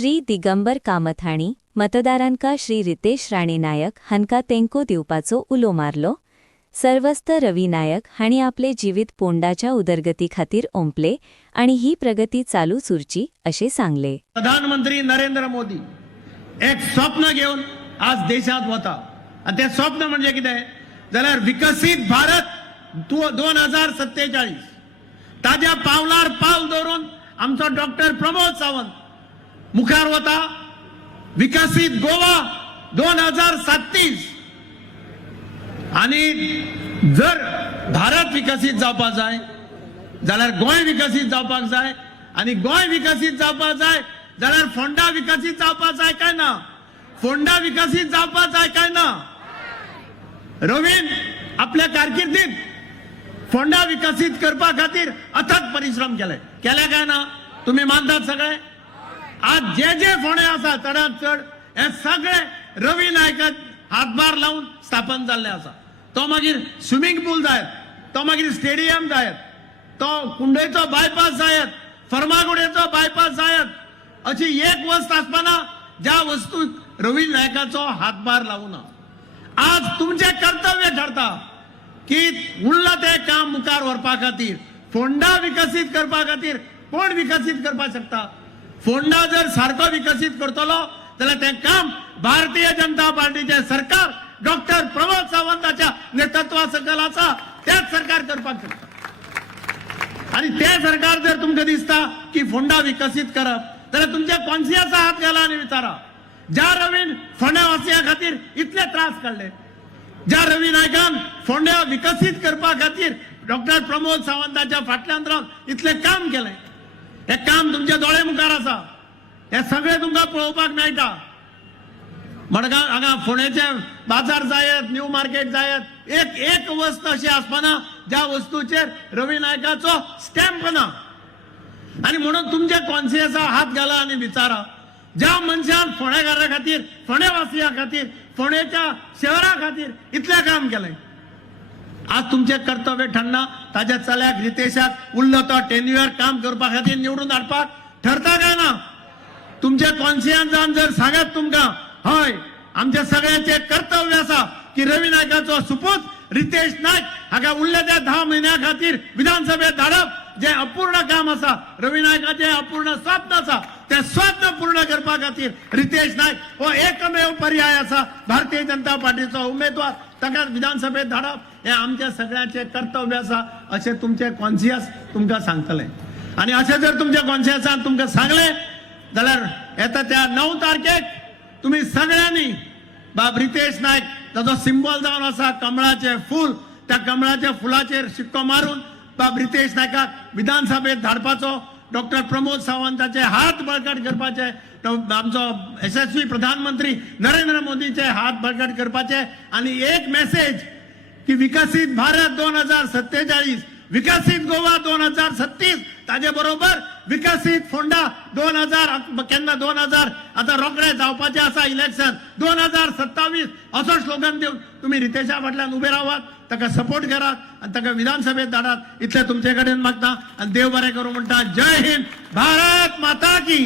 श्री दिगंबर कामत हाणी मतदारांका श्री रितेश राणे नायक हांका तेंको दिवपाचो उलो मारलो। सर्वस्त रवी नायक हाणी आपले जीवित पोंडाच्या उदरगती खातीर ओंपले आणि ही प्रगती चालूच उरची अशें सांगले। प्रधानमंत्री नरेंद्र मोदी एक स्वप्न घेऊन आज देशात वता आणि ते स्वप्न म्हणजे कितें जाल्यार विकसित भारत 2047 ताज्या पावलार पावल दवरून आमचो डॉक्टर प्रमोद सावंत मुखार वता। विकसित गोवा 2037 आणि जर भारत विकसित जावपाक जाय जाल्यार गोंय विकसित जावपाक जाय आणि गोंय विकसित जावपाक जाय जाल्यार फोंडा विकसित जावपाक जाय काय ना? फोंडा विकसित जावपाक जाय काय ना? रवीन आपल्या कारकिर्दीत फोंडा विकसित करपा खातीर अथक परिश्रम केले काय ना? तुम्ही मानतात सगळे? आज जे फोंडे आसा चडांत चड हे सगळे रवी नायकात हातभार लावून स्थापन जाल्ले आसा। तो मागीर स्विमिंग पूल जायत, तो मागीर स्टेडियम जायत, तो कुंडयचो बायपास जायत, फर्मागुडयेचो बायपास जायत, अशी एक वस्त आसपाना ज्या वस्तूक रवी नायकाचो हातभार लावूना। आज तुमचे कर्तव्य ठरता की उरला ते काम मुखार व्हरपा खातीर फोंडा विकसित करपा खातीर कोण विकसित करपाक शकता? फोंडा जर सारको विकसित करतलो जाल्यार ते काम भारतीय जनता पार्टीचे सरकार डॉक्टर प्रमोद सावंताच्या नेतृत्वा सकल आसा तेच सरकार करपाक शकता। आणि ते सरकार जर तुमकां दिसता की फोंडा विकसित करप जाल्यार तुमच्या कॉन्शियन्सा हात घाला आणि विचारा, ज्या रवीन फोंड्यावासियां खातीर इतले त्रास काडले, ज्या रवी नायकान फोंड्या विकसित करपा खातीर डॉक्टर प्रमोद सावंताच्या फाटल्यान रावन इतले काम केले, हे काम तुमच्या दोळे मुखार आसा, हे सगळे तुमकां पळोवपाक मेळटा। मडगांव हांगा फोंडेचे बाजार जायत, न्यू मार्केट जायत, एक वस्त अशी आसपाना ज्या वस्तूचेर रवी नायकाचो स्टॅम्प ना। आणि म्हणून तुमच्या कॉन्शियन्सा हात घाला आणि विचारा, ज्या मनशान फोंडेकारा खातीर, फोंडेवासिया खातीर, फोंडेच्या शहरा खातीर इतलें काम केलें, आज तुमचे कर्तव्य ठरना ताज्या चल्याक रितेशाक उरलो तो टेन्युअर काम करपा खातीर निवडून हाडपाक ठरता काय ना? तुमच्या कॉन्शियन्सान जर सांगत तुमकां हय आमच्या सगळ्यांचे कर्तव्य आसा की रवी नायकाचो सुपूत रितेश नायक हाका उरल्या त्या 10 महिन्या खातीर विधानसभेत धाडप, जे अपूर्ण काम आसा, रवी नायकाचे अपूर्ण स्वप्न आसा, ते स्वप्न पूर्ण करपा खातीर रितेश नायक हो एकमेव पर्याय आसा। भारतीय जनता पार्टीचो उमेदवार ताका विधानसभेत धाडप हे आमच्या सगळ्यांचे कर्तव्य आसा अशें तुमचे कॉन्शियस तुमकां सांगतले। आणि अशें जर तुमच्या कॉन्शियन्सान तुमकां सांगले जाल्यार येता त्या 9 तारखेक तुम्ही सगळ्यांनी बाब रितेश नायक ताचो सिंबल जावन आसा कमळाचे फूल, त्या कमळाच्या फुलाचेर शिक्को मारून बाब रितेश नायकाक विधानसभेत धाडपाचो, डॉक्टर प्रमोद सावंताचे हात बळकट करपाचे, आमचो यशस्वी प्रधानमंत्री नरेंद्र मोदीचे हात बळकट करपाचे आणि एक मेसेज की विकसित भारत 2047, विकसित गोवा 2036, ताजे बरोबर विकसित फोंडा 2000 आता रोखडे जावपाचे आसा इलेक्शन 2027 असो स्लोगन दिवन तुम्ही रितेशा फाटल्यान उभे रावात, ताका सपोर्ट करात आणि ताका विधानसभेत धाडात इतले तुमचे कडेन मागता आणि देव बरें करूं म्हणटा। जय हिंद, भारत माता की।